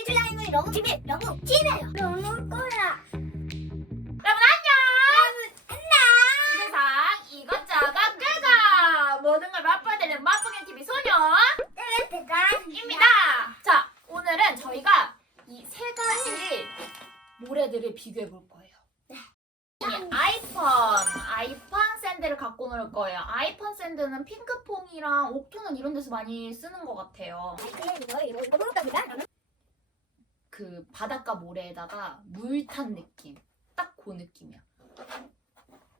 슬라임을 너무 집에 너무 심해요. 너무 거야. 여러분 안녕! 세상 이것저것 끄가 모든 걸 맛보여드리는 맛보기 TV 소녀입니다. 자 오늘은 저희가 이 세 가지 모래들을 비교해 볼 거예요. 이 아이폰, 아이폰 샌드를 갖고 놀 거예요. 아이폰 샌드는 핑크퐁이랑 옥토는 이런 데서 많이 쓰는 것 같아요. 그 바닷가 모래에다가 물 탄 느낌. 딱 그 느낌이야.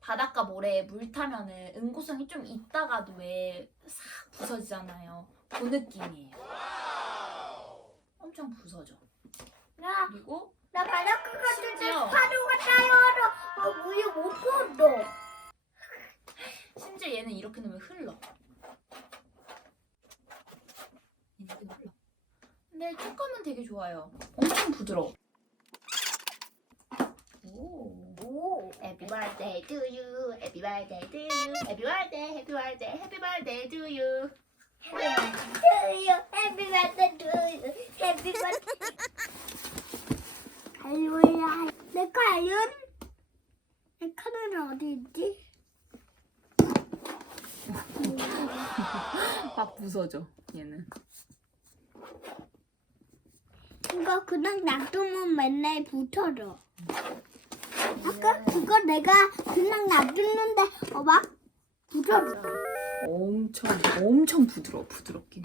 바닷가 모래에 물 타면은 응고성이 좀 있다가도 왜 싹 부서지잖아요. 그 느낌이에요. 엄청 부서져. 나, 그리고 나 바닷가 갔을 때 심지어- 파도가 따라와서 어, 물이 못 퍼져. 심지어 얘는 이렇게 놓으면 흘러. 얘는 이렇게 흘러. 근데 촉감은 되게 좋아요. 엄청 부드러워. 오. 오. Happy birthday to you. Happy birthday to you. Happy birthday, happy birthday, happy birthday to you. 해피버스데이요. 해피버스데이. 해피버스데이. 할로야. 내 칼은? 내 칼은 어디 있지? 막 부서져. 얘는. 이거 그냥 놔두면 맨날 붙어져. 아까 그거 내가 그냥 놔두는데 어, 막 붙어져. 엄청 엄청 부드러워. 부드럽긴.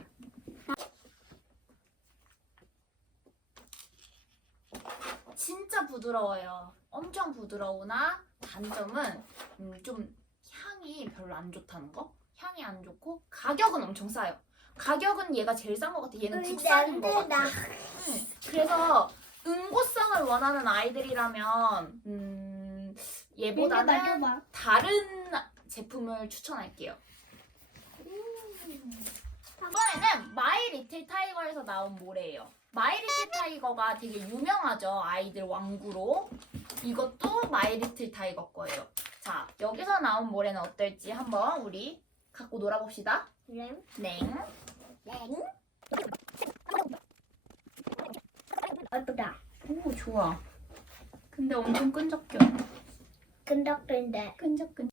진짜 부드러워요. 엄청 부드러우나 단점은 음, 좀 향이 별로 안 좋다는 거. 향이 안 좋고 가격은 엄청 싸요. 가격은 얘가 제일 싼 것 같아. 얘는 국산인 것 같아. 그래서 응고성을 원하는 아이들이라면 음, 얘보다는. 다른 제품을 추천할게요. 이번에는 마이 리틀 타이거에서 나온 모래예요. 마이 리틀 타이거가 되게 유명하죠. 아이들 왕구로. 이것도 마이 리틀 타이거 거예요. 자, 여기서 나온 모래는 어떨지 한번 우리 갖고 놀아봅시다. 램. 네. 랭. 예쁘다. 오, 좋아. 근데 엄청 끈적겨. 끈적끈데. 끈적끈.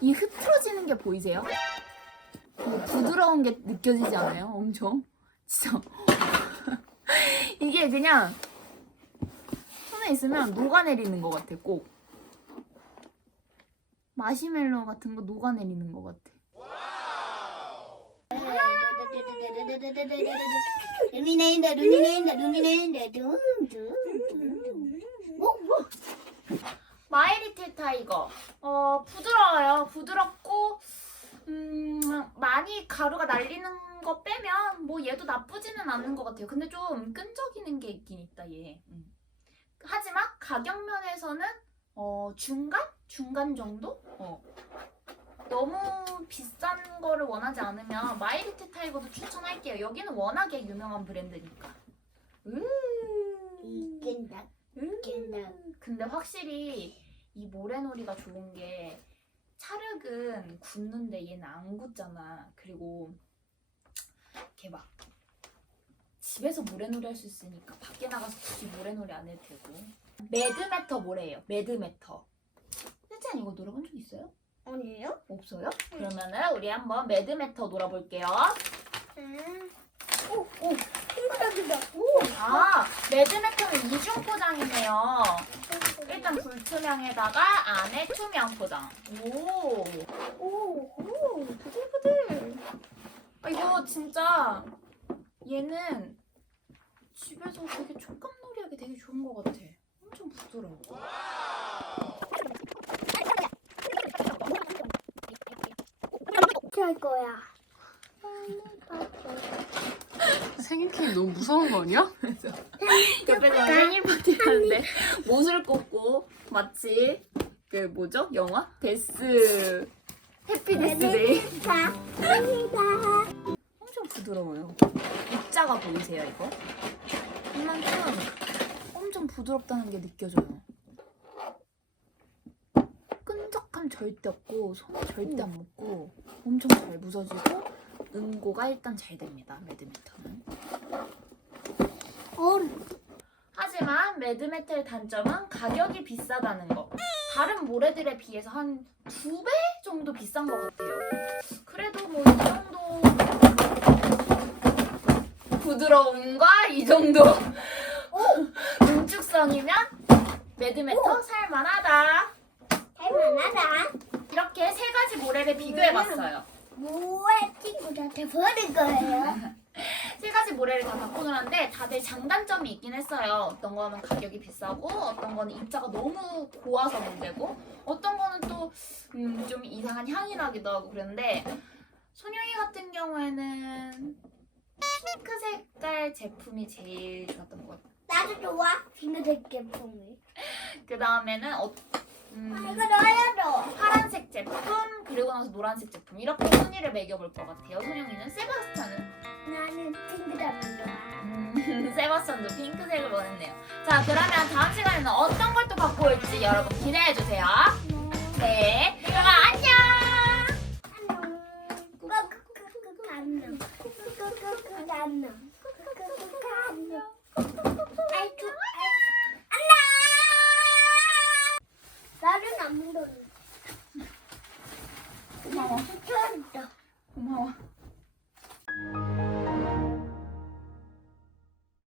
이 흐트러지는 게 보이세요? 부드러운 게 느껴지지 않아요? 엄청 진짜 이게 그냥 손에 있으면 녹아내리는 것 같아 꼭 마시멜로 같은 거 녹아내리는 것 같아 눈이 내린다 눈이 내린다 눈이 내린다 둥둥둥? 마이리틀 타이거 어 부드러워요 부드럽고 음 많이 가루가 날리는 거 빼면 뭐 얘도 나쁘지는 않는 것 같아요 근데 좀 끈적이는 게 있긴 있다 얘 음. 하지만 가격 면에서는 어 중간 중간 정도 어 너무 비싼 거를 원하지 않으면 마이리틀 타이거도 추천할게요 여기는 워낙에 유명한 브랜드니까 음. 이긴다 이긴다 근데 확실히 이 모래놀이가 좋은 게 찰흙은 굳는데 얘는 안 굳잖아. 그리고 이렇게 막 집에서 모래놀이 할 수 있으니까 밖에 나가서 굳이 모래놀이 안 해도 되고. 매드매터 모래예요. 매드매터. 세찬 이거 놀아본 적 있어요? 아니에요? 없어요? 그러면은 우리 한번 매드매터 놀아볼게요. 음. 오, 오, 핑크색이다. 아, 매드매터는 이중 포장이네요. 일단 불투명에다가 안에 투명 포장. 오, 오, 오, 부들부들. 아, 이거 진짜 얘는 집에서 되게 촉감놀이 하기 되게 좋은 것 같아. 엄청 부드러워. 어떻게 할 거야? 생일 케이크 너무 무서운 거 아니야? 옆에서 생일 파티 하는데 못을 꽂고 마치 그 뭐죠? 영화? 데스 해피 데스데이. 엄청 부드러워요. 입자가 보이세요, 이거? 이만큼 엄청 부드럽다는 게 느껴져요. 끈적함 절 절대 없고 손에 절대 안 묻고 엄청 잘 부서지고 응고가 일단 잘 됩니다. 매드메터는. 어, 하지만 매드메탈 단점은 가격이 비싸다는 거. 다른 모래들에 비해서 한 두 배 정도 비싼 것 같아요. 그래도 뭐 이 정도 부드러움과 이 정도 응축성이면 매드메터 살만하다. 할만하다. 이렇게 세 가지 모래를 비교해봤어요. 뭐에 친구한테 버릴 거예요? 세 가지 모래를 다 바꿔놓았는데 다들 장단점이 있긴 했어요. 어떤 거는 가격이 비싸고 어떤 거는 입자가 너무 고와서 문제고 어떤 거는 또 음, 좀 이상한 향이 나기도 하고 그런데 소녀이 같은 경우에는 핑크 색깔 제품이 제일 좋았던 것 같아요. 나도 좋아. 핑크색 제품이. 그 다음에는 어, 아, 음, 이거 넣어야죠. 파란색 제품 그리고 나서 노란색 제품 이렇게 순위를 매겨볼 것 같아요. 소영이는 세바스찬은 나는 핑크색을 좋아. 음, 세바스찬도 핑크색을 원했네요. 자, 그러면 다음 시간에는 어떤 걸 또 갖고 올지 여러분 기대해 주세요.